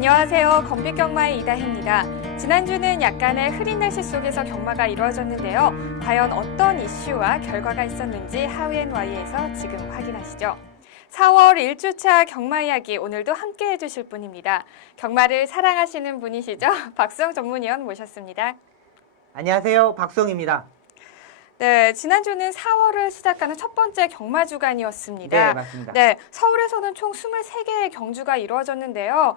안녕하세요. 건빛경마의 이다희입니다. 지난주는 약간의 흐린 날씨 속에서 경마가 이루어졌는데요. 과연 어떤 이슈와 결과가 있었는지 하우앤와이에서 지금 확인하시죠. 4월 1주차 경마 이야기 오늘도 함께 해주실 분입니다. 경마를 사랑하시는 분이시죠? 박수영 전문위원 모셨습니다. 안녕하세요. 박수영입니다. 네, 지난주는 4월을 시작하는 첫 번째 경마 주간이었습니다. 네, 맞습니다. 네, 서울에서는 총 23개의 경주가 이루어졌는데요.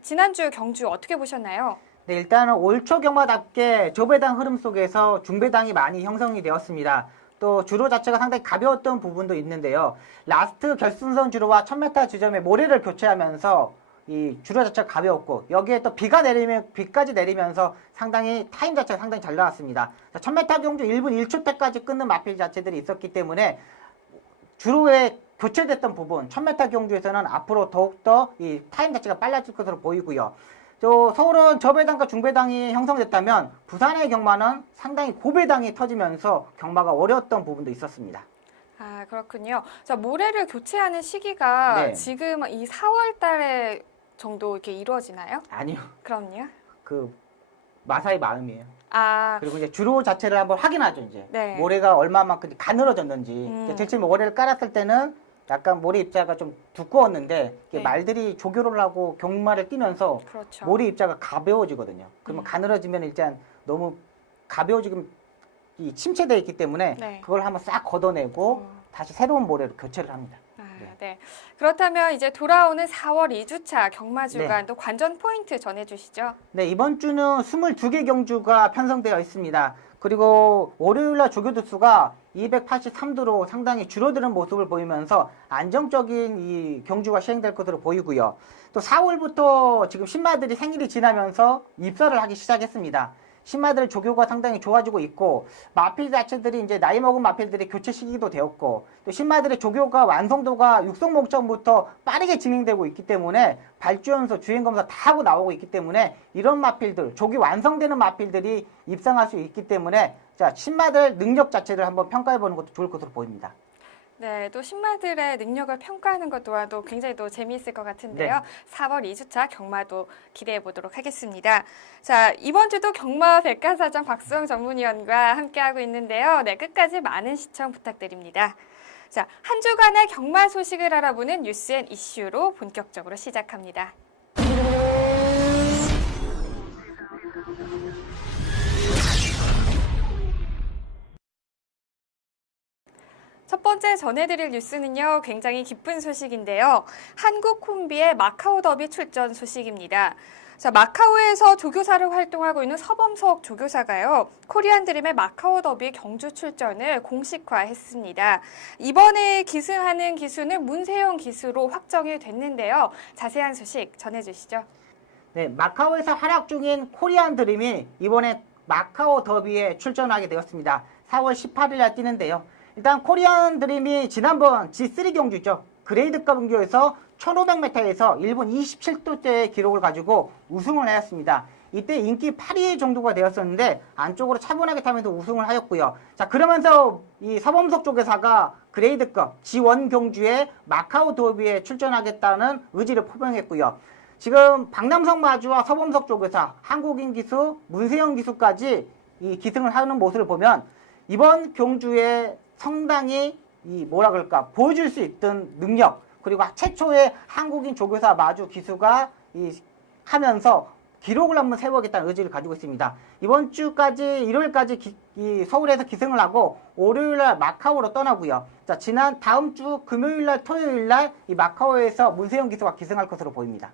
지난주 경주 어떻게 보셨나요? 네, 일단은 올 초 경마답게 조배당 흐름 속에서 중배당이 많이 형성이 되었습니다. 또 주로 자체가 상당히 가벼웠던 부분도 있는데요. 라스트 결승선 주로와 1000m 지점에 모래를 교체하면서 이 주로 자체가 가벼웠고 여기에 또 비까지 내리면서 상당히 타임 자체가 상당히 잘 나왔습니다. 1000m 경주 1분 1초 때까지 끊는 마필 자체들이 있었기 때문에 주로에 교체됐던 부분 1000m 경주에서는 앞으로 더욱더 이 타임 자체가 빨라질 것으로 보이고요. 서울은 저배당과 중배당이 형성됐다면 부산의 경마는 상당히 고배당이 터지면서 경마가 어려웠던 부분도 있었습니다. 아, 그렇군요. 자, 모래를 교체하는 시기가 네. 지금 이 4월 달에 정도 이렇게 이루어지나요? 아니요. 그럼요. 그 마사의 마음이에요. 아, 그리고 이제 주로 자체를 한번 확인하죠. 이제 네. 모래가 얼마만큼 가늘어졌는지. 대체 모래를 깔았을 때는 약간 모래 입자가 좀 두꺼웠는데 네. 말들이 조교를 하고 경마를 뛰면서 그렇죠. 모래 입자가 가벼워지거든요. 그러면 가늘어지면 일단 너무 가벼워지면 이 침체되어 있기 때문에 네. 그걸 한번 싹 걷어내고 다시 새로운 모래로 교체를 합니다. 아, 네. 그렇다면 이제 돌아오는 4월 2주차 경마 주간 또 관전 포인트 전해주시죠. 네, 이번 주는 22개 경주가 편성되어 있습니다. 그리고 월요일날 조교도 수가 283도로 상당히 줄어드는 모습을 보이면서 안정적인 이 경주가 시행될 것으로 보이고요. 또 4월부터 지금 신마들이 생일이 지나면서 입사를 하기 시작했습니다. 신마들 조교가 상당히 좋아지고 있고 마필 자체들이 이제 나이 먹은 마필들이 교체 시기도 되었고 또 신마들의 조교가 완성도가 육성 목적부터 빠르게 진행되고 있기 때문에 발주연서 주행검사 다 하고 나오고 있기 때문에 이런 마필들 조기 완성되는 마필들이 입상할 수 있기 때문에 자 신마들 능력 자체를 한번 평가해 보는 것도 좋을 것으로 보입니다. 네, 또 신마들의 능력을 평가하는 것 또한도 굉장히 또 재미있을 것 같은데요. 네. 4월 2주차 경마도 기대해 보도록 하겠습니다. 자, 이번 주도 경마 백과사전 박수영 전문위원과 함께하고 있는데요. 네, 끝까지 많은 시청 부탁드립니다. 자, 한 주간의 경마 소식을 알아보는 뉴스앤 이슈로 본격적으로 시작합니다. 첫 번째 전해드릴 뉴스는요, 굉장히 기쁜 소식인데요. 한국 콤비의 마카오 더비 출전 소식입니다. 자, 마카오에서 조교사를 활동하고 있는 서범석 조교사가요, 코리안 드림의 마카오 더비 경주 출전을 공식화했습니다. 이번에 기승하는 기수는 문세영 기수로 확정이 됐는데요. 자세한 소식 전해주시죠. 네, 마카오에서 활약 중인 코리안 드림이 이번에 마카오 더비에 출전하게 되었습니다. 4월 18일 날 뛰는데요. 일단 코리안 드림이 지난번 G3 경주죠. 그레이드급 경주에서 1500m에서 1분 27도대의 기록을 가지고 우승을 하였습니다. 이때 인기 8위 정도가 되었었는데 안쪽으로 차분하게 타면서 우승을 하였고요. 자, 그러면서 이 서범석 조교사가 그레이드급 G1 경주에 마카오 더비에 출전하겠다는 의지를 표명했고요. 지금 박남석 마주와 서범석 조교사, 한국인 기수, 문세영 기수까지 이 기승을 하는 모습을 보면 이번 경주에 상당히 이 뭐라 그럴까 보여줄 수 있던 능력 그리고 최초의 한국인 조교사 마주 기수가 하면서 기록을 한번 세워야겠다는 의지를 가지고 있습니다. 이번 주까지 일요일까지 서울에서 기승을 하고 월요일날 마카오로 떠나고요. 자, 다음 주 금요일날 토요일날 이 마카오에서 문세영 기수가 기승할 것으로 보입니다.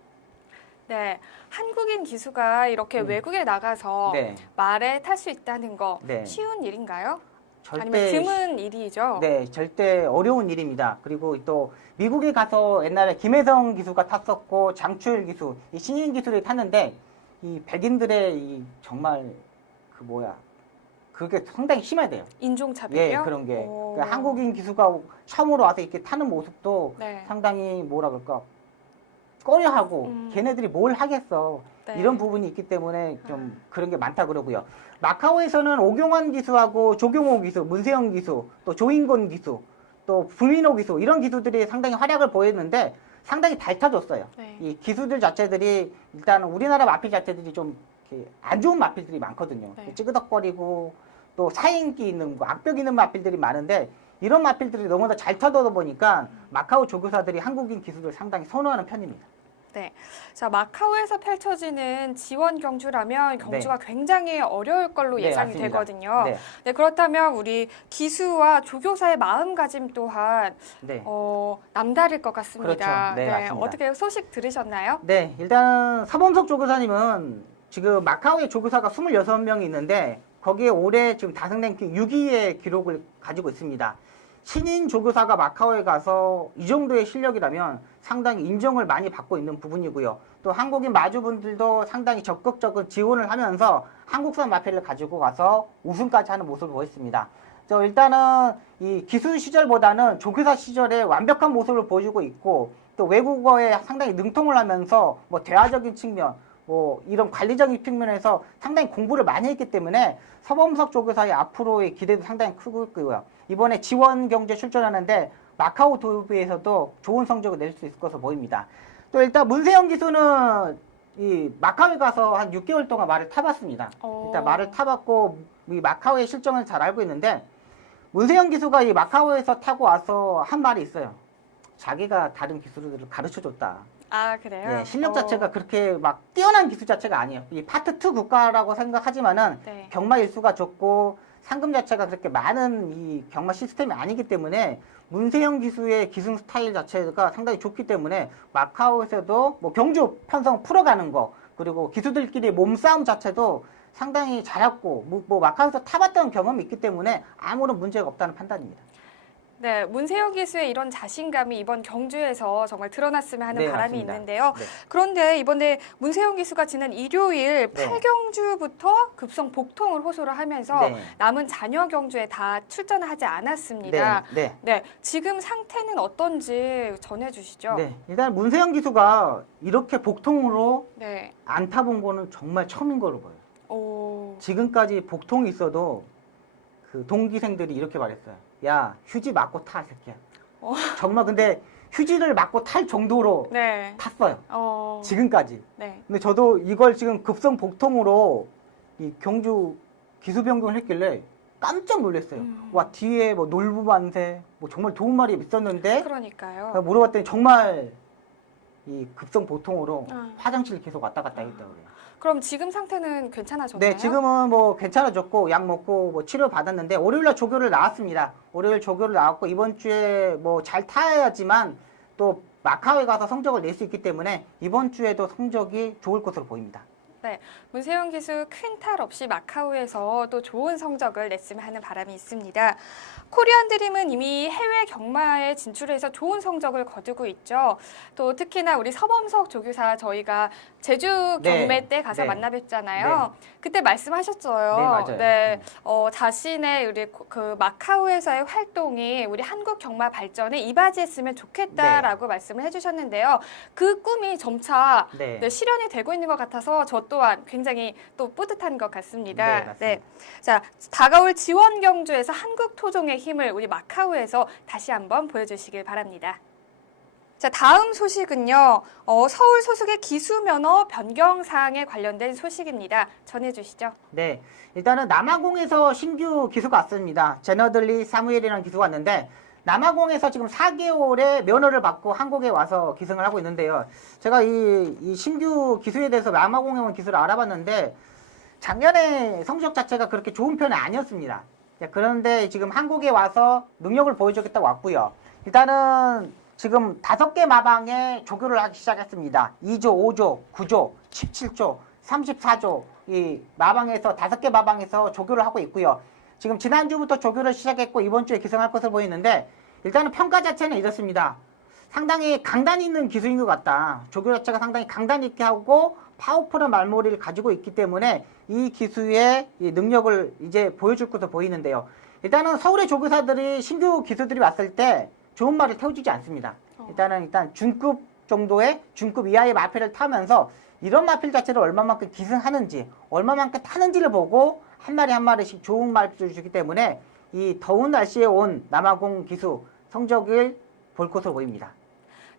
네, 한국인 기수가 이렇게 외국에 나가서 네. 말에 탈 수 있다는 거 네. 쉬운 일인가요? 절대 아니면 드문 일이죠? 네, 절대 어려운 일입니다. 그리고 또 미국에 가서 옛날에 김혜성 기수가 탔었고 장추일 기수, 이 신인 기수들이 탔는데 이 백인들의 정말 그게 상당히 심해돼요. 인종차별이요? 예, 그런 게 그러니까 한국인 기수가 처음으로 와서 이렇게 타는 모습도 네. 상당히 뭐라 그럴까 꺼려하고 걔네들이 뭘 하겠어. 네. 이런 부분이 있기 때문에 좀 그런 게 많다 그러고요. 마카오에서는 오경환 기수하고 조경호 기수, 문세영 기수, 또 조인곤 기수, 또 부민호 기수 이런 기수들이 상당히 활약을 보였는데 상당히 밝혀졌어요. 네. 이 기수들 자체들이 일단 우리나라 마필 자체들이 좀 안 좋은 마필들이 많거든요. 네. 찌그덕거리고 또 사인기 있는 거, 악벽 있는 마필들이 많은데 이런 마필들이 너무나 잘 터져다 보니까 마카오 조교사들이 한국인 기수들 상당히 선호하는 편입니다. 네. 자, 마카오에서 펼쳐지는 지원 경주라면 경주가 굉장히 어려울 걸로 네, 예상이 맞습니다. 되거든요. 네. 네, 그렇다면 우리 기수와 조교사의 마음가짐 또한 네. 남다를 것 같습니다. 그렇죠. 네, 맞습니다. 어떻게 소식 들으셨나요? 네, 일단 서범석 조교사님은 지금 마카오에 조교사가 26명이 있는데 거기에 올해 지금 다승 랭킹 6위의 기록을 가지고 있습니다. 신인 조교사가 마카오에 가서 이 정도의 실력이라면 상당히 인정을 많이 받고 있는 부분이고요. 또 한국인 마주분들도 상당히 적극적인 지원을 하면서 한국산 마필을 가지고 가서 우승까지 하는 모습을 보였습니다. 일단은 이 기술 시절보다는 조교사 시절에 완벽한 모습을 보여주고 있고 또 외국어에 상당히 능통을 하면서 뭐 대화적인 측면 뭐 이런 관리적인 측면에서 상당히 공부를 많이 했기 때문에 서범석 조교사의 앞으로의 기대도 상당히 크고 있고요. 이번에 지원 경주에 출전하는데 마카오 도비에서도 좋은 성적을 낼 수 있을 것으로 보입니다. 또 일단 문세영 기수는 이 마카오에 가서 한 6개월 동안 말을 타봤습니다. 일단 말을 타봤고 이 마카오의 실정을 잘 알고 있는데 문세영 기수가 이 마카오에서 타고 와서 한 말이 있어요. 자기가 다른 기수들을 가르쳐줬다. 아, 그래요? 네, 실력 자체가 그렇게 막 뛰어난 기술 자체가 아니에요. 이 파트 2 국가라고 생각하지만은 네. 경마 일수가 적고 상금 자체가 그렇게 많은 이 경마 시스템이 아니기 때문에 문세영 기수의 기승 스타일 자체가 상당히 좋기 때문에 마카오에서도 뭐 경주 편성 풀어가는 거 그리고 기수들끼리 몸싸움 자체도 상당히 잘했고 뭐 마카오에서 타봤던 경험이 있기 때문에 아무런 문제가 없다는 판단입니다. 네, 문세영 기수의 이런 자신감이 이번 경주에서 정말 드러났으면 하는 네, 바람이 맞습니다. 있는데요. 네. 그런데 이번에 문세영 기수가 지난 일요일 네. 8경주부터 급성 복통을 호소를 하면서 네. 남은 잔여 경주에 다 출전하지 않았습니다. 네. 네, 지금 상태는 어떤지 전해주시죠. 네. 일단 문세영 기수가 이렇게 복통으로 네. 안 타본 거는 정말 처음인 걸로 보여요. 오, 지금까지 복통이 있어도 그 동기생들이 이렇게 말했어요. 야, 휴지 맞고 타, 새끼야. 정말 근데 휴지를 맞고 탈 정도로 네. 탔어요. 어, 지금까지. 네. 근데 저도 이걸 지금 급성 복통으로 이 경주 기수 변경을 했길래 깜짝 놀랐어요. 와, 뒤에 뭐 놀부 만세, 뭐 정말 좋은 말이 있었는데 그러니까요. 물어봤더니 정말 이 급성 복통으로 아. 화장실 계속 왔다 갔다 했다고요. 그럼 지금 상태는 괜찮아졌나요? 네, 지금은 뭐 괜찮아졌고 약 먹고 뭐 치료 받았는데 월요일날 조교를 나왔습니다. 월요일 조교를 나왔고 이번 주에 뭐 잘 타야지만 또 마카오에 가서 성적을 낼 수 있기 때문에 이번 주에도 성적이 좋을 것으로 보입니다. 네, 문세영 기수 큰 탈 없이 마카오에서 또 좋은 성적을 냈으면 하는 바람이 있습니다. 코리안 드림은 이미 해외 경마에 진출해서 좋은 성적을 거두고 있죠. 또 특히나 우리 서범석 조교사 저희가 제주 경매 네, 때 가서 네. 만나 뵀잖아요. 그때 말씀하셨어요. 네, 맞아요. 네, 자신의 우리 그 마카오에서의 활동이 우리 한국 경마 발전에 이바지했으면 좋겠다라고 말씀을 해주셨는데요. 그 꿈이 점차 네. 네, 실현이 되고 있는 것 같아서 저 또한 굉장히 또 뿌듯한 것 같습니다. 네, 맞습니다. 자, 다가올 지원 경주에서 한국 토종의 힘을 우리 마카오에서 다시 한번 보여주시길 바랍니다. 자, 다음 소식은요. 서울 소속의 기수 면허 변경 사항에 관련된 소식입니다. 전해주시죠. 네, 일단은 남아공에서 신규 기수가 왔습니다. 제너들리 사무엘이라는 기수가 왔는데 남아공에서 지금 4개월의 면허를 받고 한국에 와서 기승을 하고 있는데요. 제가 이 신규 기수에 대해서 남아공에 온 기수를 알아봤는데 작년에 성적 자체가 그렇게 좋은 편이 아니었습니다. 그런데 지금 한국에 와서 능력을 보여주겠다고 왔고요. 일단은 지금 5개 마방에 조교를 하기 시작했습니다. 2조, 5조, 9조, 17조, 34조 이 마방에서 5개 마방에서 조교를 하고 있고요. 지금 지난주부터 조교를 시작했고 이번 주에 기승할 것으로 보이는데 일단은 평가 자체는 이렇습니다. 상당히 강단 있는 기수인 것 같다. 조교 자체가 상당히 강단 있게 하고 파워풀한 말머리를 가지고 있기 때문에 이 기수의 이 능력을 이제 보여줄 것으로 보이는데요. 일단은 서울의 조교사들이 신규 기수들이 왔을 때 좋은 말을 태워주지 않습니다. 일단 중급 정도의 중급 이하의 마필을 타면서 이런 마필 자체를 얼마만큼 기승하는지 얼마만큼 타는지를 보고 한 마리 한 마리씩 좋은 말을 주기 때문에 이 더운 날씨에 온 남아공 기수 성적을 볼 것으로 보입니다.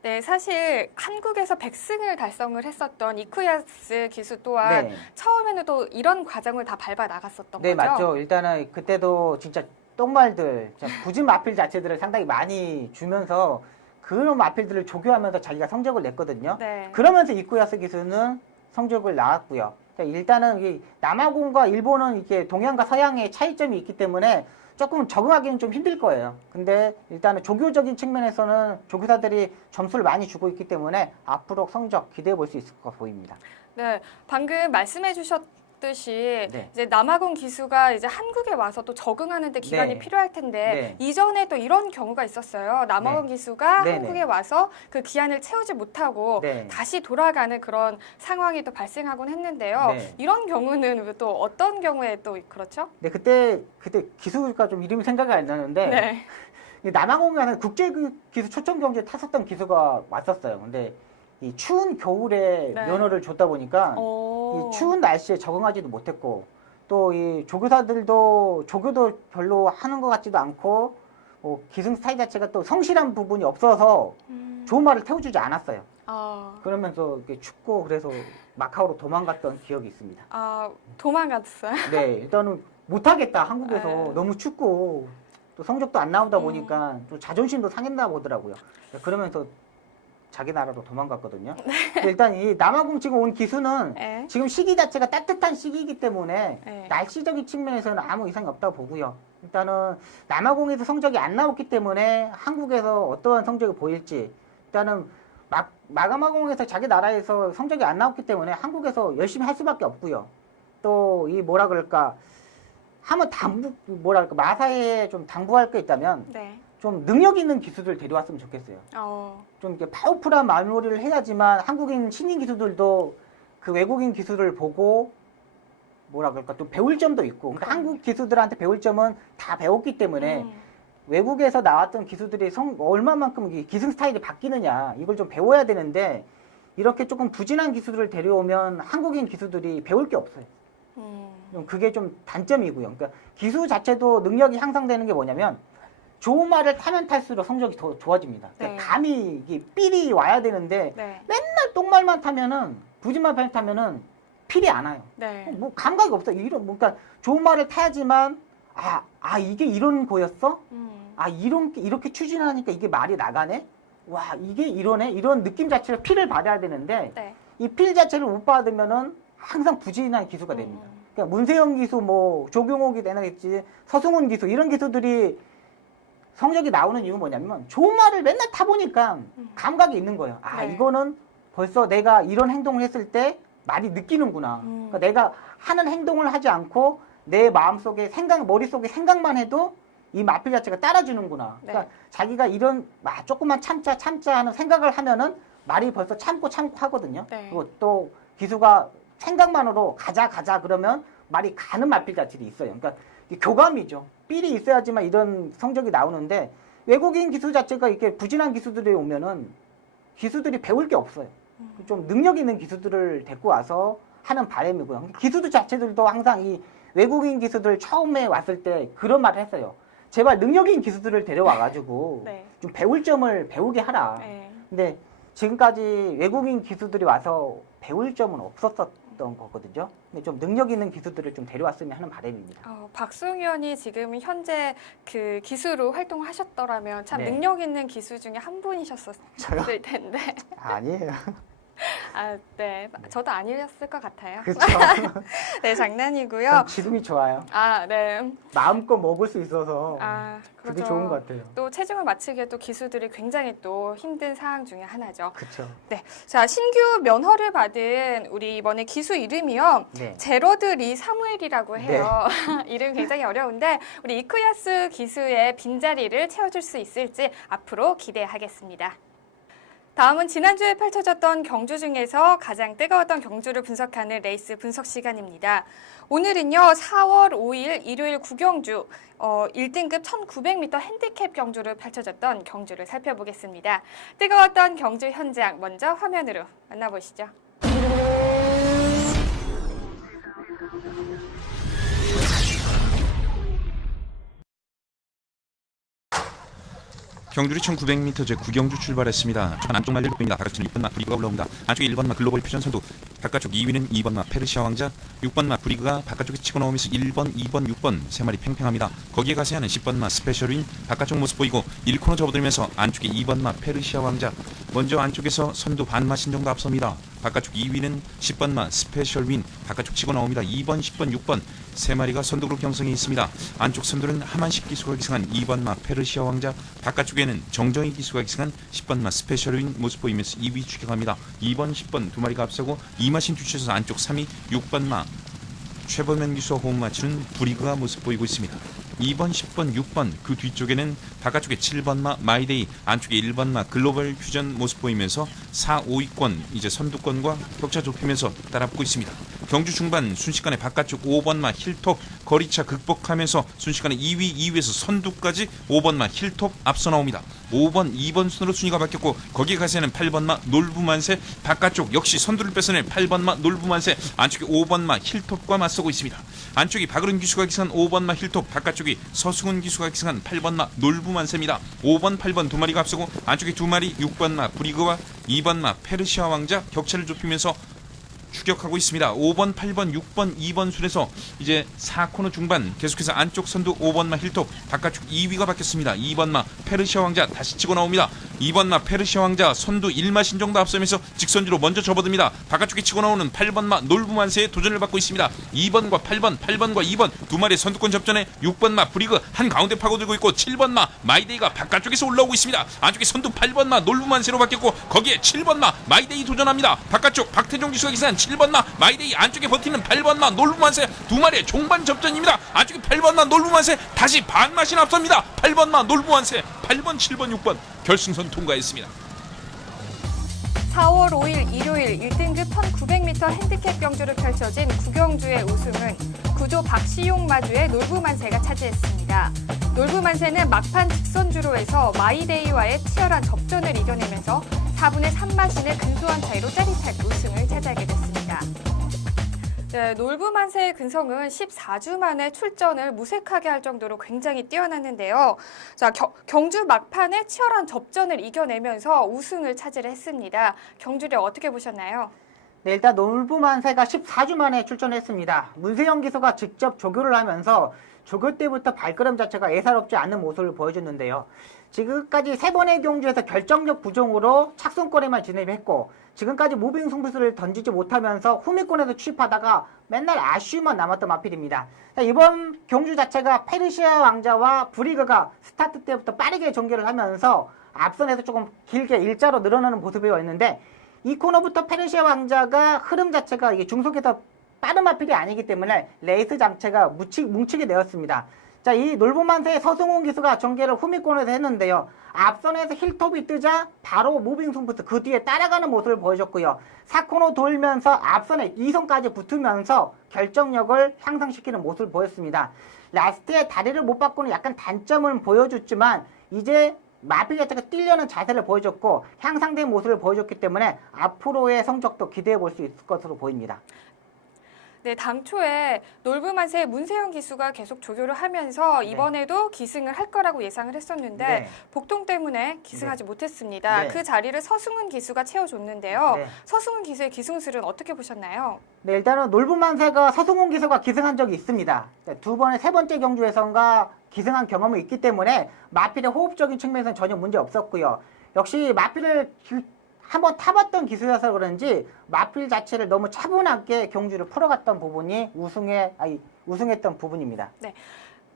네, 사실 한국에서 100승을 달성을 했었던 이쿠야스 기수 또한 네. 처음에는 또 이런 과정을 다 밟아 나갔었던 네, 거죠. 맞죠. 일단은 그때도 진짜 똥말들, 부진 마필 자체들을 상당히 많이 주면서 그런 마필들을 조교하면서 자기가 성적을 냈거든요. 네. 그러면서 이쿠야스 기수는 성적을 낳았고요. 자, 일단은 이 남아공과 일본은 이렇게 동양과 서양의 차이점이 있기 때문에 조금 적응하기는 좀 힘들 거예요. 근데 일단은 조교적인 측면에서는 조교사들이 점수를 많이 주고 있기 때문에 앞으로 성적 기대해 볼 수 있을 것 보입니다. 네, 방금 말씀해 주셨듯이 네. 이제 남아공 기수가 이제 한국에 와서 또 적응하는데 기간이 네. 필요할 텐데 네. 이전에 또 이런 경우가 있었어요. 남아공 네. 기수가 네, 한국에 네. 와서 그 기한을 채우지 못하고 네. 다시 돌아가는 그런 상황이 또 발생하곤 했는데요. 네. 이런 경우는 또 어떤 경우에 또 그렇죠? 네, 그때 기수가 좀 이름이 생각이 안 나는데 네. 이 남아공에는 국제 기수 초청 경주에 탔었던 기수가 왔었어요. 근데 이 추운 겨울에 네. 면허를 줬다 보니까 오. 이 추운 날씨에 적응하지도 못했고 또 이 조교사들도 조교도 별로 하는 것 같지도 않고 기승 스타일 자체가 또 성실한 부분이 없어서 좋은 말을 태워주지 않았어요. 그러면서 이렇게 춥고 그래서 마카오로 도망갔던 기억이 있습니다. 도망갔어요? 네, 일단은 못하겠다. 한국에서 네. 너무 춥고 또 성적도 안 나오다 보니까 또 자존심도 상했나 보더라고요. 그러면서 자기 나라로 도망갔거든요. 근데 일단 이 남아공 지금 온 기수는 네. 지금 시기 자체가 따뜻한 시기이기 때문에 네. 날씨적인 측면에서는 아무 이상이 없다고 보고요. 일단은 남아공에서 성적이 안 나왔기 때문에 한국에서 어떠한 성적이 보일지 일단은 마가마공에서 자기 나라에서 성적이 안 나왔기 때문에 한국에서 열심히 할 수밖에 없고요. 또 이 뭐라 그럴까 한번 마사에 좀 당부할 게 있다면 네. 좀 능력 있는 기수들 데려왔으면 좋겠어요. 좀 이렇게 파워풀한 마무리를 해야지만 한국인 신인 기수들도 그 외국인 기수를 보고 뭐라 그럴까 또 배울 점도 있고 그러니까 한국 기수들한테 배울 점은 다 배웠기 때문에 외국에서 나왔던 기수들이 얼마만큼 기승 스타일이 바뀌느냐 이걸 좀 배워야 되는데 이렇게 조금 부진한 기수들을 데려오면 한국인 기수들이 배울 게 없어요. 좀 그게 좀 단점이고요. 그러니까 기수 자체도 능력이 향상되는 게 뭐냐면 좋은 말을 타면 탈수록 성적이 더 좋아집니다. 그러니까 네. 감이 이게 삘이 와야 되는데 네. 맨날 똥말만 타면은 부진만 타면은 필이 안 와요. 네. 뭐 감각이 없어요. 그러니까 좋은 말을 타야지만 이게 이런 거였어? 이렇게 추진하니까 이게 말이 나가네? 와 이게 이러네? 이런 느낌 자체를 필을 받아야 되는데 네. 이 필 자체를 못 받으면은 항상 부진한 기수가 됩니다. 그러니까 문세영 기수, 조경옥이 되나겠지, 서승훈 기수 이런 기수들이 성적이 나오는 이유는 뭐냐면 좋은 말을 맨날 타보니까 감각이 있는 거예요. 네. 이거는 벌써 내가 이런 행동을 했을 때 말이 느끼는구나. 그러니까 내가 하는 행동을 하지 않고 내 마음속에 머릿속에 생각만 해도 이 마필 자체가 따라주는구나. 네. 그러니까 자기가 이런 조금만 참자 하는 생각을 하면은 말이 벌써 참고 하거든요. 네. 그리고 또 기수가 생각만으로 가자 그러면 말이 가는 마필 자체도 있어요. 그러니까 이 교감이죠. 삘이 있어야지만 이런 성적이 나오는데 외국인 기수 자체가 이렇게 부진한 기수들이 오면은 기수들이 배울 게 없어요. 좀 능력 있는 기수들을 데리고 와서 하는 바람이고요. 기수들 자체들도 항상 이 외국인 기수들 처음에 왔을 때 그런 말을 했어요. 제발 능력 있는 기수들을 데려와가지고 네. 좀 배울 점을 배우게 하라. 네. 근데 지금까지 외국인 기수들이 와서 배울 점은 없었던 거거든요. 근데 좀 능력 있는 기수들을 좀 데려왔으면 하는 바람입니다. 박수영 의원이 지금 현재 그 기수로 활동하셨더라면 참 네. 능력 있는 기수 중에 한 분이셨을 텐데. 아니에요. 네. 저도 아니었을 것 같아요. 그렇죠. 네, 장난이고요. 지금이 좋아요. 네. 마음껏 먹을 수 있어서 그렇죠. 그게 좋은 것 같아요. 또 체중을 맞추기에 또 기수들이 굉장히 또 힘든 사항 중에 하나죠. 그렇죠. 네. 자, 신규 면허를 받은 우리 이번에 기수 이름이요. 네. 제러드 리 사무엘이라고 해요. 이름 굉장히 어려운데 우리 이쿠야스 기수의 빈자리를 채워줄 수 있을지 앞으로 기대하겠습니다. 다음은 지난주에 펼쳐졌던 경주 중에서 가장 뜨거웠던 경주를 분석하는 레이스 분석 시간입니다. 오늘은요, 4월 5일 일요일 구경주 1등급 1900m 핸디캡 경주를 펼쳐졌던 경주를 살펴보겠습니다. 뜨거웠던 경주 현장 먼저 화면으로 만나보시죠. 경주리 1900m 제 9경주 출발했습니다. 안쪽 말들 보입니다. 바깥쪽은 6번마 브리그가 올라옵니다. 안쪽에 1번마 글로벌 퓨전 선두, 바깥쪽 2위는 2번마 페르시아 왕자, 6번마 브리그가 바깥쪽에 치고 나오면서 1번, 2번, 6번 세 마리 팽팽합니다. 거기에 가세하는 10번마 스페셜윈 바깥쪽 모습 보이고 1코너 접어들면서 안쪽에 2번마 페르시아 왕자, 먼저 안쪽에서 선두 반마신 정도 앞섭니다. 바깥쪽 2위는 10번마 스페셜윈 바깥쪽 치고 나옵니다. 2번, 10번, 6번 세 마리가 선두그룹 경성이 있습니다. 안쪽 선두는 하만식 기수가 기승한 2번마 페르시아 왕자, 바깥쪽에는 정정희 기수가 기승한 10번마 스페셜윈 모습 보이면서 2위 추격합니다. 2번, 10번 두 마리가 앞서고 이마신 뒤쳐서 안쪽 3위 6번마 최범현 기수와 호흡 맞추는 브리그가 모습 보이고 있습니다. 2번, 10번, 6번 그 뒤쪽에는 바깥쪽에 7번마 마이데이, 안쪽에 1번마 글로벌 퓨전 모습 보이면서 4, 5위권 이제 선두권과 격차 좁히면서 따라붙고 있습니다. 경주 중반 순식간에 바깥쪽 5번마 힐톱 거리차 극복하면서 순식간에 2위에서 선두까지 5번마 힐톱 앞서 나옵니다. 5번, 2번 순으로 순위가 바뀌었고 거기에 가세는 8번마 놀부만세, 바깥쪽 역시 선두를 뺏어낸 8번마 놀부만세, 안쪽에 5번마 힐톱과 맞서고 있습니다. 안쪽이 박으른 기수가 기승한 5번마 힐톱, 바깥쪽이 서승훈 기수가 기승한 8번마 놀부만세입니다. 5번, 8번 두 마리가 앞서고 안쪽에 두 마리 6번마 브리그와 2번마 페르시아 왕자 격차를 좁히면서 추격하고 있습니다. 5번, 8번, 6번, 2번 순에서 이제 4코너 중반 계속해서 안쪽 선두 5번마 힐톱, 바깥쪽 2위가 바뀌었습니다. 2번마 페르시아 왕자 다시 치고 나옵니다. 2번마 페르시아 왕자 선두 1마신 정도 앞서면서 직선주로 먼저 접어듭니다. 바깥쪽에 치고 나오는 8번마 놀부만세의 도전을 받고 있습니다. 2번과 8번, 8번과 2번 두 마리의 선두권 접전에 6번마 브리그 한가운데 파고들고 있고 7번마 마이데이가 바깥쪽에서 올라오고 있습니다. 안쪽에 선두 8번마 놀부만세로 바뀌었고 거기에 7번마 마이데이 도전합니다. 바깥쪽 박태종 기수가 기사한 7번마 마이데이, 안쪽에 버티는 8번마 놀부만세 두 마리의 종반 접전입니다. 안쪽에 8번마 놀부만세 다시 반마신 앞섭니다. 8번마 놀부만세 8번, 7번, 6번 결승선 통과했습니다. 4월 5일 일요일 1등급 1900m 핸디캡 경주를 펼쳐진 구경주의 우승은 구조 박시용 마주의 놀부만세가 차지했습니다. 놀부만세는 막판 직선주로 해서 마이데이와의 치열한 접전을 이겨내면서 4분의 3마신의 근소한 차이로 짜릿한 우승을 차지하게 됐습니다. 네, 놀부만세의 근성은 14주 만에 출전을 무색하게 할 정도로 굉장히 뛰어났는데요. 자, 경주 막판에 치열한 접전을 이겨내면서 우승을 차지를 했습니다. 경주를 어떻게 보셨나요? 네, 일단 놀부만세가 14주 만에 출전했습니다. 문세영 기수가 직접 조교를 하면서 조교 때부터 발걸음 자체가 예사롭지 않은 모습을 보여줬는데요. 지금까지 3번의 경주에서 결정적 부종으로 착순권에만 진입했고 지금까지 무빙 승부수를 던지지 못하면서 후미권에서 취입하다가 맨날 아쉬움만 남았던 마필입니다. 이번 경주 자체가 페르시아 왕자와 브리그가 스타트 때부터 빠르게 전개를 하면서 앞선에서 조금 길게 일자로 늘어나는 모습이었는데 이 코너부터 페르시아 왕자가 흐름 자체가 이게 중속에서 빠른 마필이 아니기 때문에 레이스 자체가 뭉치게 되었습니다. 자, 이 놀부만세의 서승훈 기수가 전개를 후미권에서 했는데요. 앞선에서 힐톱이 뜨자 바로 무빙 승부수 그 뒤에 따라가는 모습을 보여줬고요. 4코너 돌면서 앞선에 2선까지 붙으면서 결정력을 향상시키는 모습을 보였습니다. 라스트에 다리를 못 바꾸는 약간 단점을 보여줬지만 이제 마필 자체가 뛰려는 자세를 보여줬고 향상된 모습을 보여줬기 때문에 앞으로의 성적도 기대해 볼 수 있을 것으로 보입니다. 네, 당초에 놀부만세의 문세영 기수가 계속 조교를 하면서 이번에도 기승을 할 거라고 예상을 했었는데 네. 복통 때문에 기승하지 못했습니다. 네. 그 자리를 서승훈 기수가 채워줬는데요. 네. 서승훈 기수의 기승술은 어떻게 보셨나요? 네, 일단은 놀부만세가 서승훈 기수가 기승한 적이 있습니다. 네, 두 번의 세 번째 경주에선가 기승한 경험이 있기 때문에 마필의 호흡적인 측면에서는 전혀 문제 없었고요. 역시 마필을 한번 타봤던 기수여서 그런지 마필 자체를 너무 차분하게 경주를 풀어갔던 부분이 우승했던 부분입니다. 네.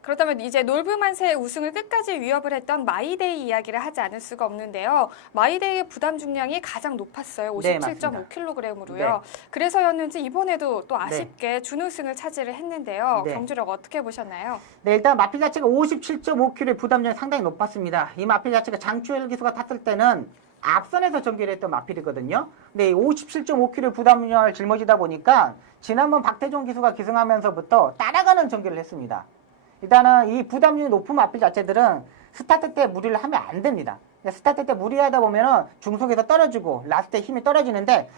그렇다면 이제 놀부만세의 우승을 끝까지 위협을 했던 마이데이 이야기를 하지 않을 수가 없는데요. 마이데이의 부담 중량이 가장 높았어요. 네, 57.5kg으로요. 네. 그래서였는지 이번에도 또 아쉽게 준우승을 차지를 했는데요. 네. 경주를 어떻게 보셨나요? 네, 일단 마필 자체가 57.5kg의 부담량이 상당히 높았습니다. 이 마필 자체가 장추열 기수가 탔을 때는 앞선에서 전개를 했던 마필이거든요. 근데 57.5kg 부담량을 짊어지다 보니까 지난번 박태종 기수가 기승하면서부터 따라가는 전개를 했습니다. 일단은 이 부담률이 높은 마필 자체들은 스타트 때 무리를 하면 안 됩니다. 스타트 때 무리하다 보면은 중속에서 떨어지고 라스트에 힘이 떨어지는데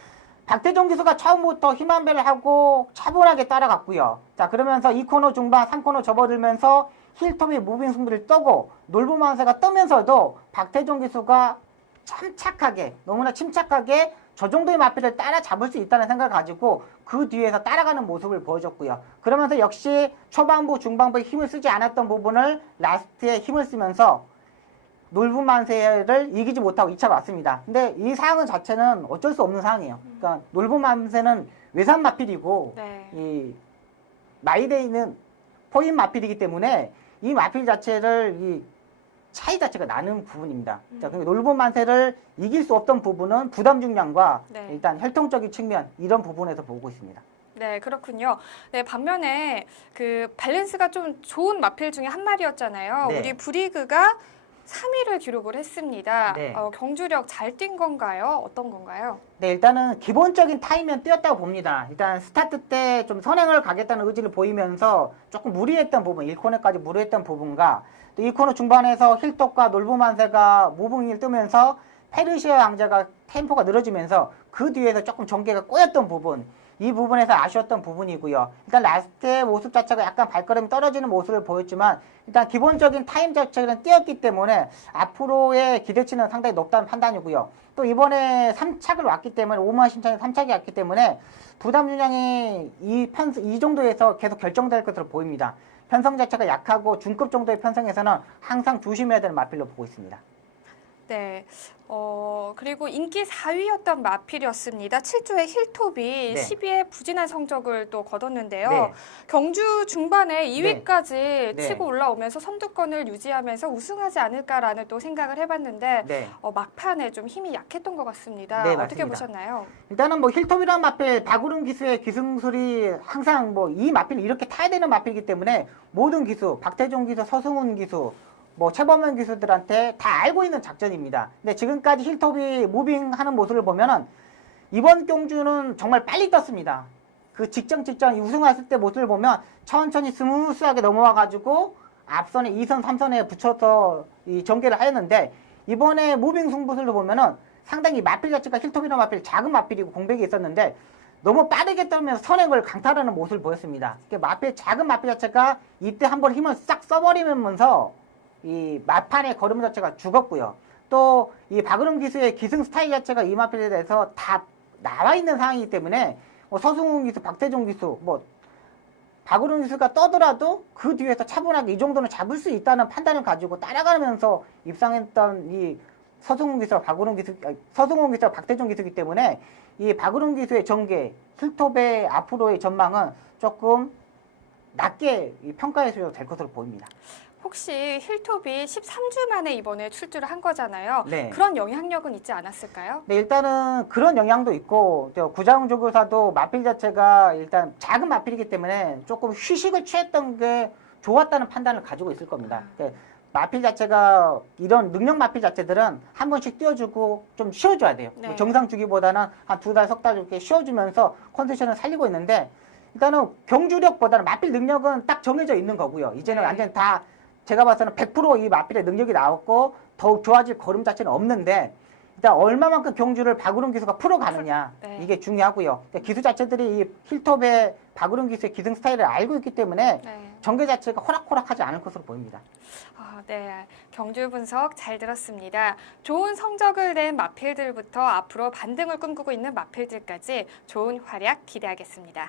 박태종 기수가 처음부터 힘 한 배를 하고 차분하게 따라갔고요. 자, 그러면서 2코너 중반 3코너 접어들면서 힐톱이 무빙 승부를 떠고 놀부만세가 뜨면서도 박태종 기수가 침착하게, 너무나 침착하게 저 정도의 마필을 따라잡을 수 있다는 생각을 가지고 그 뒤에서 따라가는 모습을 보여줬고요. 그러면서 역시 초반부, 중반부에 힘을 쓰지 않았던 부분을 라스트에 힘을 쓰면서 놀부만세를 이기지 못하고 2차 왔습니다. 근데 이 상황 자체는 어쩔 수 없는 상황이에요. 그러니까 놀부만세는 외산 마필이고 네. 이 마이데이는 포인 마필이기 때문에 이 마필 자체를 이 차이 자체가 나는 부분입니다. 자, 놀부만세를 이길 수 없던 부분은 부담 중량과 네. 일단 혈통적인 측면 이런 부분에서 보고 있습니다. 네, 그렇군요. 네, 반면에 그 밸런스가 좀 좋은 마필 중에 한 마리였잖아요. 네. 우리 브리그가 3위를 기록을 했습니다. 네. 경주력 잘 뛴 건가요? 어떤 건가요? 네, 일단은 기본적인 타이밍은 뛰었다고 봅니다. 일단 스타트 때 좀 선행을 가겠다는 의지를 보이면서 조금 무리했던 부분, 1코너까지 무리했던 부분과 또 2코너 중반에서 힐톱과 놀부만세가 무빙을 뜨면서 페르시아 왕자가 템포가 늘어지면서 그 뒤에서 조금 전개가 꼬였던 부분, 이 부분에서 아쉬웠던 부분이고요. 일단 라스트의 모습 자체가 약간 발걸음이 떨어지는 모습을 보였지만 일단 기본적인 타임 자체는 뛰었기 때문에 앞으로의 기대치는 상당히 높다는 판단이고요. 또 이번에 3착을 왔기 때문에 오만 신청에 3착이 왔기 때문에 부담 중량이 이 정도에서 계속 결정될 것으로 보입니다. 편성 자체가 약하고 중급 정도의 편성에서는 항상 조심해야 되는 마필로 보고 있습니다. 네. 그리고 인기 4위였던 마필이었습니다. 7조의 힐톱이 네. 10위에 부진한 성적을 또 거뒀는데요. 네. 경주 중반에 2위까지 네. 치고 올라오면서 선두권을 유지하면서 우승하지 않을까라는 또 생각을 해봤는데 네. 막판에 좀 힘이 약했던 것 같습니다. 네, 어떻게 맞습니다. 보셨나요? 일단은 뭐 힐톱이라는 마필, 박우름 기수의 기승술이 항상 뭐 이 마필을 이렇게 타야 되는 마필이기 때문에 모든 기수, 박태종 기수, 서승훈 기수, 뭐 최범현 기수들한테 다 알고 있는 작전입니다. 근데 지금까지 힐톱이 무빙하는 모습을 보면은 이번 경주는 정말 빨리 떴습니다. 그 직전 우승했을 때 모습을 보면 천천히 스무스하게 넘어와가지고 앞선에 2선, 3선에 붙여서 이 전개를 하였는데 이번에 무빙 승부술을 보면은 상당히 마필 자체가 힐톱이나 마필 작은 마필이고 공백이 있었는데 너무 빠르게 떨면서 선행을 강탈하는 모습을 보였습니다. 마필 작은 마필 자체가 이때 한번 힘을 싹 써버리면서 이 마판의 걸음 자체가 죽었고요. 또 이 박으름 기수의 기승 스타일 자체가 이 마필에 대해서 다 나와 있는 상황이기 때문에 뭐 서승훈 기수, 박태종 기수, 뭐 박으름 기수가 떠더라도 그 뒤에서 차분하게 이 정도는 잡을 수 있다는 판단을 가지고 따라가면서 입상했던 이 서승훈 기수와 서승훈 기수와 박태종 기수이기 때문에 이 박으름 기수의 전개, 힐톱의 앞으로의 전망은 조금 낮게 평가해줘도 될 것으로 보입니다. 혹시 힐톱이 13주 만에 이번에 출주를 한 거잖아요. 네. 그런 영향력은 있지 않았을까요? 네, 일단은 그런 영향도 있고 구자웅 조교사도 마필 자체가 일단 작은 마필이기 때문에 조금 휴식을 취했던 게 좋았다는 판단을 가지고 있을 겁니다. 마필 자체가 이런 능력 마필 자체들은 한 번씩 띄워주고 좀 쉬어줘야 돼요. 네. 정상 주기보다는 한 2달, 3달 이렇게 쉬어주면서 컨디션을 살리고 있는데 일단은 경주력보다는 마필 능력은 딱 정해져 있는 거고요. 이제는 네. 완전 다 제가 봐서는 100% 이 마필의 능력이 나왔고 더욱 좋아질 걸음 자체는 없는데 일단 얼마만큼 경주를 박우름 기수가 풀어가느냐 네. 이게 중요하고요. 기수 자체들이 이 힐톱의 박우름 기수의 기승 스타일을 알고 있기 때문에 네. 전개 자체가 호락호락하지 않을 것으로 보입니다. 네. 경주 분석 잘 들었습니다. 좋은 성적을 낸 마필들부터 앞으로 반등을 꿈꾸고 있는 마필들까지 좋은 활약 기대하겠습니다.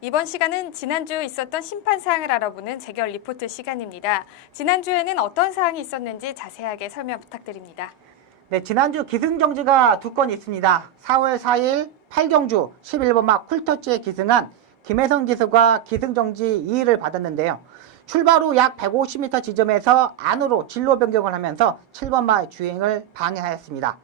이번 시간은 지난주 있었던 심판 사항을 알아보는 재결 리포트 시간입니다. 지난주에는 어떤 사항이 있었는지 자세하게 설명 부탁드립니다. 네, 지난주 기승정지가 2건 있습니다. 4월 4일 8경주 11번마 쿨터치에 기승한 김혜선 기수가 기승정지 2일을 받았는데요. 출발 후 약 150m 지점에서 안으로 진로 변경을 하면서 7번마의 주행을 방해하였습니다.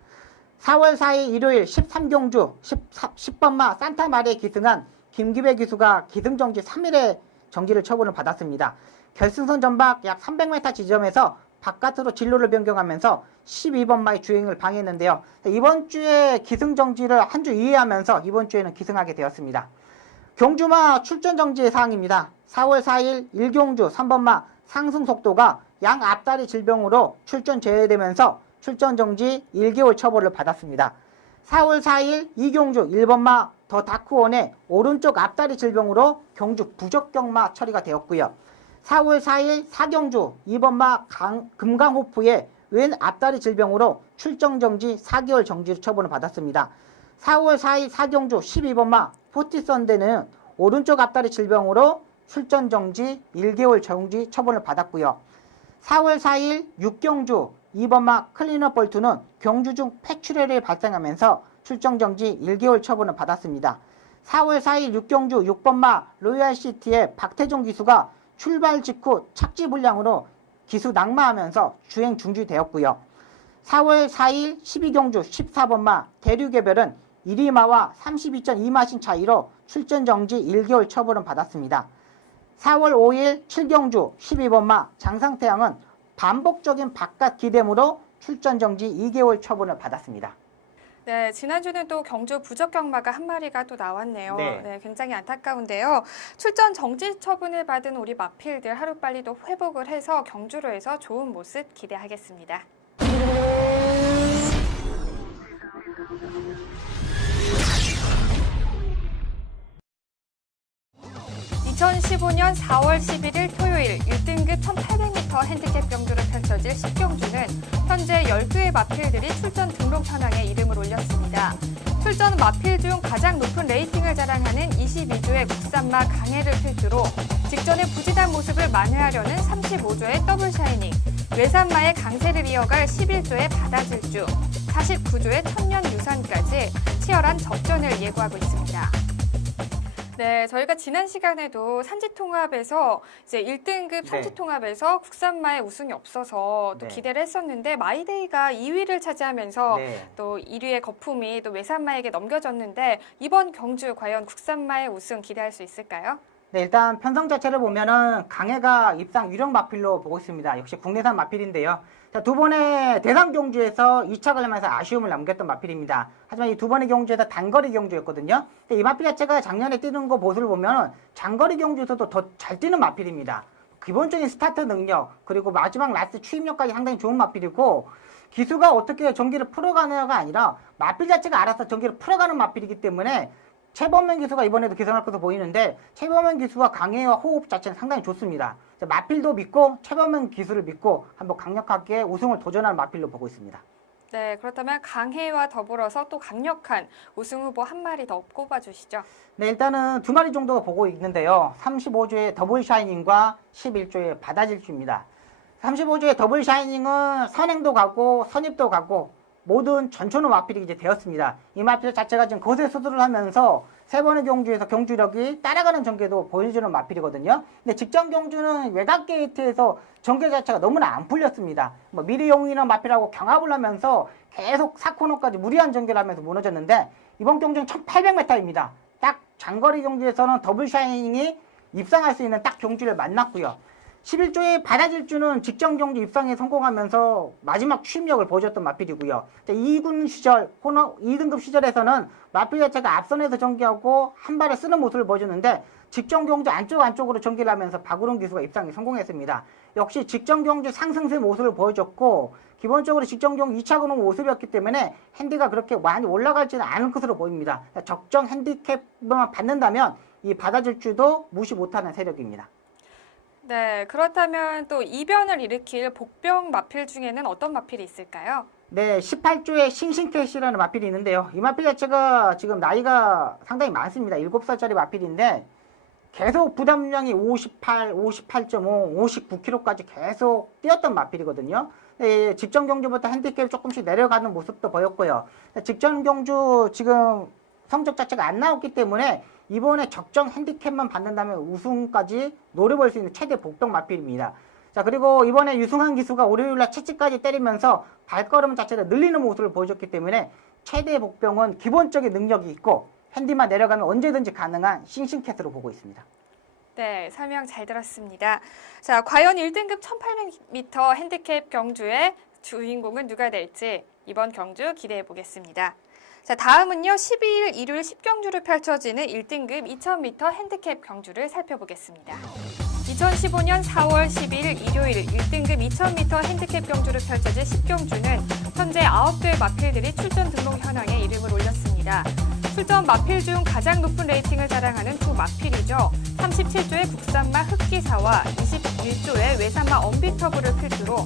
4월 4일 일요일 13경주 10번마 산타마리에 기승한 김기배 기수가 기승정지 3일의 정지를 처분을 받았습니다. 결승선 전박 약 300m 지점에서 바깥으로 진로를 변경하면서 12번마의 주행을 방해했는데요. 이번 주에 기승정지를 한 주 이해하면서 이번 주에는 기승하게 되었습니다. 경주마 출전정지 사항입니다. 4월 4일 1경주 3번마 상승속도가 양 앞다리 질병으로 출전 제외되면서 출전정지 1개월 처벌을 받았습니다. 4월 4일 이경주 1번마 더 다크원의 오른쪽 앞다리 질병으로 경주 부적격마 처리가 되었고요. 4월 4일 사경주 2번마 금강호프의 왼 앞다리 질병으로 출정 정지 4개월 정지 처분을 받았습니다. 4월 4일 사경주 12번마 포티선대는 오른쪽 앞다리 질병으로 출전 정지 1개월 정지 처분을 받았고요. 4월 4일 6경주 2번마 클리너 볼트는 경주 중 폐출혈이 발생하면서 출정 정지 1개월 처분을 받았습니다. 4월 4일 6경주 6번마 로얄시티의 박태종 기수가 출발 직후 착지 불량으로 기수 낙마하면서 주행 중지되었고요. 4월 4일 12경주 14번마 대류개별은 1위마와 32.2마신 차이로 출전 정지 1개월 처분을 받았습니다. 4월 5일 7경주 12번마 장상태양은 반복적인 바깥 기대므로 출전 정지 2개월 처분을 받았습니다. 네, 지난주는 또 경주 부적격마가 한 마리가 또 나왔네요. 네. 네, 굉장히 안타까운데요. 출전 정지 처분을 받은 우리 마필들 하루빨리 또 회복을 해서 경주로에서 좋은 모습 기대하겠습니다. 2015년 4월 11일 토요일 1등급 1800m 핸디캡 경주로 펼쳐질 10경주는 현재 12의 마필들이 출전 등록 현황에 이름을 올렸습니다. 출전 마필 중 가장 높은 레이팅을 자랑하는 22조의 국산마 강해를 필두로 직전의 부진한 모습을 만회하려는 35조의 더블 샤이닝, 외산마의 강세를 이어갈 11조의 바다질주, 49조의 천년 유산까지 치열한 접전을 예고하고 있습니다. 네, 저희가 지난 시간에도 산지통합에서 이제 1등급 산지통합에서 국산마의 우승이 없어서 또 네. 기대를 했었는데 마이데이가 2위를 차지하면서 네. 또 1위의 거품이 또 외산마에게 넘겨졌는데 이번 경주 과연 국산마의 우승 기대할 수 있을까요? 네, 일단 편성 자체를 보면은 강해가 입상 유력 마필로 보고 있습니다. 역시 국내산 마필인데요. 자, 두 번의 대상 경주에서 2차 관련해서 아쉬움을 남겼던 마필입니다. 하지만 이 두 번의 경주에서 단거리 경주였거든요. 근데 이 마필 자체가 작년에 뛰는 거 모습을 보면 장거리 경주에서도 더 잘 뛰는 마필입니다. 기본적인 스타트 능력 그리고 마지막 라스트 추임력까지 상당히 좋은 마필이고 기수가 어떻게 전기를 풀어가느냐가 아니라 마필 자체가 알아서 전기를 풀어가는 마필이기 때문에 최범면 기수가 이번에도 개선할 것으로 보이는데 최범면 기수와 강해와 호흡 자체는 상당히 좋습니다. 마필도 믿고 최범면 기수를 믿고 한번 강력하게 우승을 도전하는 마필로 보고 있습니다. 네, 그렇다면 강해와 더불어서 또 강력한 우승 후보 한 마리 더 꼽아주시죠. 네, 일단은 두 마리 정도가 보고 있는데요. 35조의 더블 샤이닝과 11조의 바다질주입니다. 35조의 더블 샤이닝은 선행도 가고 선입도 가고 모든 전천후 마필이 이제 되었습니다. 이 마필 자체가 지금 거세 수술을 하면서 세 번의 경주에서 경주력이 따라가는 전개도 보여주는 마필이거든요. 근데 직전 경주는 외곽 게이트에서 전개 자체가 너무나 안 풀렸습니다. 뭐 미래용이나 마필하고 경합을 하면서 계속 4코너까지 무리한 전개를 하면서 무너졌는데 이번 경주는 1800m입니다. 딱 장거리 경주에서는 더블 샤이닝이 입상할 수 있는 딱 경주를 만났고요. 11조의 바다질주는 직전 경주 입상에 성공하면서 마지막 추임력을 보여줬던 마필이고요. 2군 시절, 코너 2등급 시절에서는 마필 자체가 앞선에서 전개하고 한 발을 쓰는 모습을 보여줬는데 직전 경주 안쪽으로 전개를 하면서 박우론 기수가 입상에 성공했습니다. 역시 직전 경주 상승세 모습을 보여줬고 기본적으로 직전 경주 2차 근홍 모습이었기 때문에 핸디가 그렇게 많이 올라가지는 않을 것으로 보입니다. 적정 핸디캡만 받는다면 이 바다질주도 무시 못하는 세력입니다. 네, 그렇다면 또 이변을 일으킬 복병 마필 중에는 어떤 마필이 있을까요? 네, 18조의 싱싱캣이라는 마필이 있는데요. 이 마필 자체가 지금 나이가 상당히 많습니다. 7살짜리 마필인데 계속 부담량이 58, 58.5, 59kg까지 계속 뛰었던 마필이거든요. 네, 직전 경주부터 핸디캡이 조금씩 내려가는 모습도 보였고요. 직전 경주 지금 성적 자체가 안 나왔기 때문에 이번에 적정 핸디캡만 받는다면 우승까지 노려볼 수 있는 최대 복병 마필입니다. 자, 그리고 이번에 유승환 기수가 월요일날 채찍까지 때리면서 발걸음 자체를 늘리는 모습을 보여줬기 때문에 최대 복병은 기본적인 능력이 있고 핸디만 내려가면 언제든지 가능한 싱싱캣으로 보고 있습니다. 네, 설명 잘 들었습니다. 자, 과연 1등급 1800m 핸디캡 경주의 주인공은 누가 될지 이번 경주 기대해 보겠습니다. 자, 다음은요. 12일 일요일 10경주로 펼쳐지는 1등급 2000m 핸디캡 경주를 살펴보겠습니다. 2015년 4월 12일 일요일 1등급 2000m 핸디캡 경주로 펼쳐질 10경주는 현재 9대의 마필들이 출전 등록 현황에 이름을 올렸습니다. 출전 마필 중 가장 높은 레이팅을 자랑하는 두 마필이죠. 37조의 국산마 흑기사와 21조의 외산마 언비터블을 필두로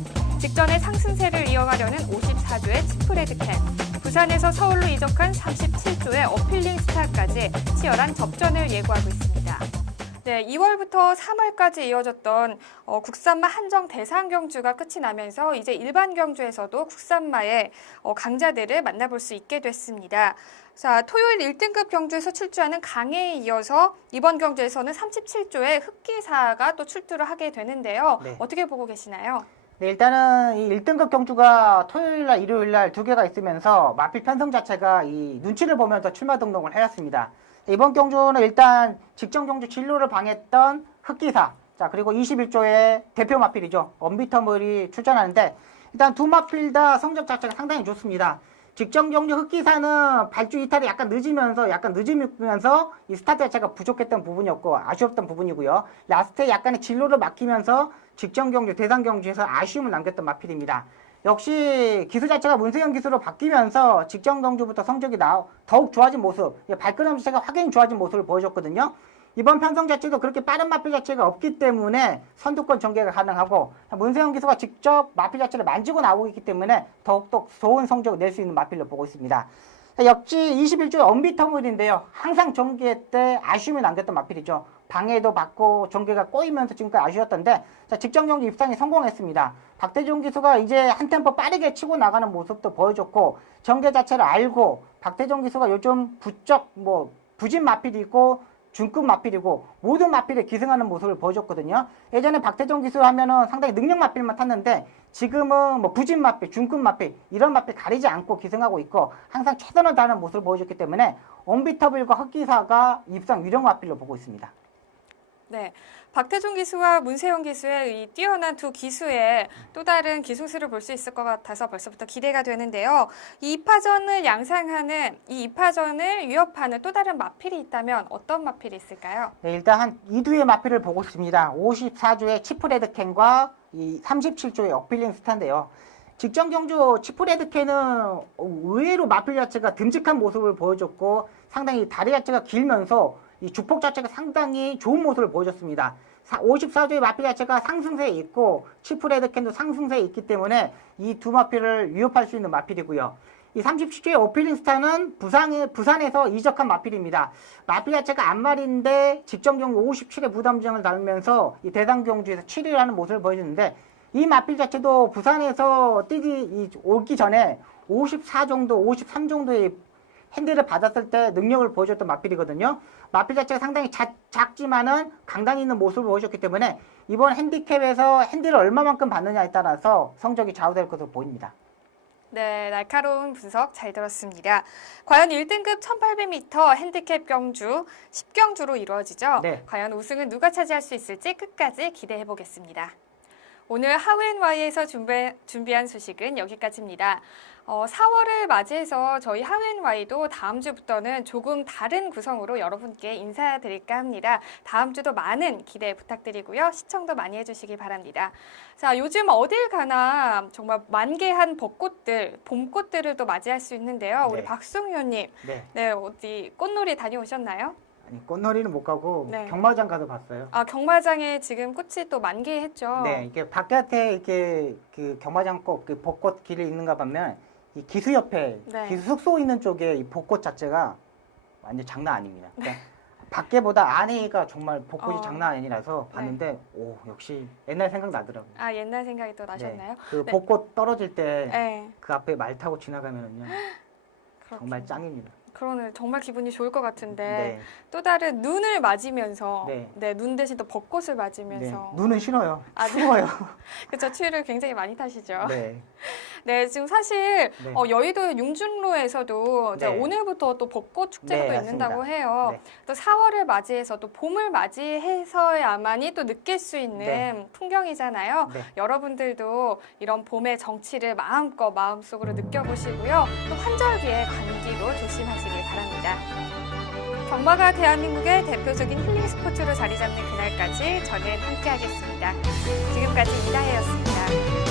직전의 상승세를 이어가려는 54조의 치프레드캔, 부산에서 서울로 이적한 37조의 어필링 스타까지 치열한 접전을 예고하고 있습니다. 네, 2월부터 3월까지 이어졌던 국산마 한정 대상 경주가 끝이 나면서 이제 일반 경주에서도 국산마의 강자들을 만나볼 수 있게 됐습니다. 자, 토요일 1등급 경주에서 출주하는 강해에 이어서 이번 경주에서는 37조의 흑기사가 또 출두를 하게 되는데요. 네. 어떻게 보고 계시나요? 네, 일단은 이 1등급 경주가 토요일날, 일요일날 두 개가 있으면서 마필 편성 자체가 이 눈치를 보면서 출마 등록을 해왔습니다. 이번 경주는 일단 직전 경주 진로를 방했던 흑기사, 자 그리고 21조의 대표 마필이죠. 언비터블이 출전하는데 일단 두 마필 다 성적 자체가 상당히 좋습니다. 직전 경주 흑기사는 발주 이탈이 약간 늦으면서 이 스타트 자체가 부족했던 부분이었고 아쉬웠던 부분이고요. 라스트에 약간의 진로를 막히면서 직전 경주, 대상 경주에서 아쉬움을 남겼던 마필입니다. 역시 기수 자체가 문세영 기수로 바뀌면서 직전 경주부터 성적이 더욱 좋아진 모습, 발걸음 자체가 확연히 좋아진 모습을 보여줬거든요. 이번 편성 자체도 그렇게 빠른 마필 자체가 없기 때문에 선두권 전개가 가능하고 문세영 기수가 직접 마필 자체를 만지고 나오고 있기 때문에 더욱더 좋은 성적을 낼 수 있는 마필로 보고 있습니다. 역시 21조의 언비터블인데요. 항상 전개 때 아쉬움이 남겼던 마필이죠. 방해도 받고 전개가 꼬이면서 지금까지 아쉬웠던데 직전 경기 입상에 성공했습니다. 박태종 기수가 이제 한 템포 빠르게 치고 나가는 모습도 보여줬고 전개 자체를 알고 박태종 기수가 요즘 부진 마필이 있고 중급 마필이고 모든 마필에 기승하는 모습을 보여줬거든요. 예전에 박태종 기수 하면은 상당히 능력 마필만 탔는데 지금은 부진 마필, 중급 마필 이런 마필 가리지 않고 기승하고 있고 항상 최선을 다하는 모습을 보여줬기 때문에 언비터블과 흑기사가 입상 유력 마필로 보고 있습니다. 네, 박태종 기수와 문세영 기수의 이 뛰어난 두 기수의 또 다른 기술수를 볼 수 있을 것 같아서 벌써부터 기대가 되는데요. 이 2파전을 양상하는, 이 2파전을 위협하는 또 다른 마필이 있다면 어떤 마필이 있을까요? 네, 일단 한 2두의 마필을 보고 있습니다. 54조의 치프레드캔과 이 37조의 어필링 스타인데요. 직전 경주 치프레드캔은 의외로 마필 자체가 듬직한 모습을 보여줬고 상당히 다리 자체가 길면서 이 주폭 자체가 상당히 좋은 모습을 보여줬습니다. 54조의 마필 자체가 상승세에 있고 치프레드캔도 상승세에 있기 때문에 이 두 마필을 위협할 수 있는 마필이고요. 이 37조의 어필링 스타는 부산에서 이적한 마필입니다. 마필 자체가 안말인데 직전 경주 57의 부담정을 달면서 이 대상 경주에서 7위를 하는 모습을 보여주는데 이 마필 자체도 부산에서 오기 전에 54 정도, 53 정도의 핸디를 받았을 때 능력을 보여줬던 마필이거든요. 마필 자체가 상당히 작지만은 강단이 있는 모습을 보여줬기 때문에 이번 핸디캡에서 핸디를 얼마만큼 받느냐에 따라서 성적이 좌우될 것으로 보입니다. 네, 날카로운 분석 잘 들었습니다. 과연 1등급 1800m 핸디캡 경주 10경주로 이루어지죠? 네. 과연 우승은 누가 차지할 수 있을지 끝까지 기대해 보겠습니다. 오늘 하우앤와이에서 준비한 소식은 여기까지입니다. 4월을 맞이해서 저희 하우앤와이도 다음 주부터는 조금 다른 구성으로 여러분께 인사드릴까 합니다. 다음 주도 많은 기대 부탁드리고요. 시청도 많이 해주시기 바랍니다. 자, 요즘 어딜 가나 정말 만개한 벚꽃들, 봄꽃들을 또 맞이할 수 있는데요. 우리 네. 박수웅 의원님, 네. 어디 꽃놀이 다녀오셨나요? 아니, 꽃놀이는 못 가고 네. 경마장 가서 봤어요. 아, 경마장에 지금 꽃이 또 만개했죠. 네, 이게 바깥에 이렇게 그 경마장 꽃, 그 벚꽃 길이 있는가 보면 이 기수 옆에 네. 기수 숙소 있는 쪽에 이 벚꽃 자체가 완전 장난 아닙니다. 그러니까 밖에보다 안에가 정말 벚꽃이 장난 아니라서 봤는데 오 역시 옛날 생각 나더라고요. 아, 옛날 생각이 또 나셨나요? 네, 그 네. 벚꽃 떨어질 때 그 네. 앞에 말 타고 지나가면은요 정말 짱입니다. 그러네, 정말 기분이 좋을 것 같은데 네, 또 다른 눈을 맞으면서 네. 눈 대신 또 벚꽃을 네. 맞으면서 눈은 싫어요. 아, 네. 추워요. 그쵸, 추위를 굉장히 많이 타시죠. 네, 네, 지금 사실 네. 여의도 융준로에서도 이제 네. 오늘부터 또 벚꽃 축제가 네, 또 맞습니다. 있는다고 해요. 네. 또 4월을 맞이해서 또 봄을 맞이해서야만이 또 느낄 수 있는 네. 풍경이잖아요. 네. 여러분들도 이런 봄의 정취를 마음껏 마음속으로 느껴보시고요. 또 환절기에 감기도 조심하시길 바랍니다. 경마가 대한민국의 대표적인 힐링 스포츠로 자리 잡는 그날까지 저는 함께하겠습니다. 지금까지 이다혜였습니다.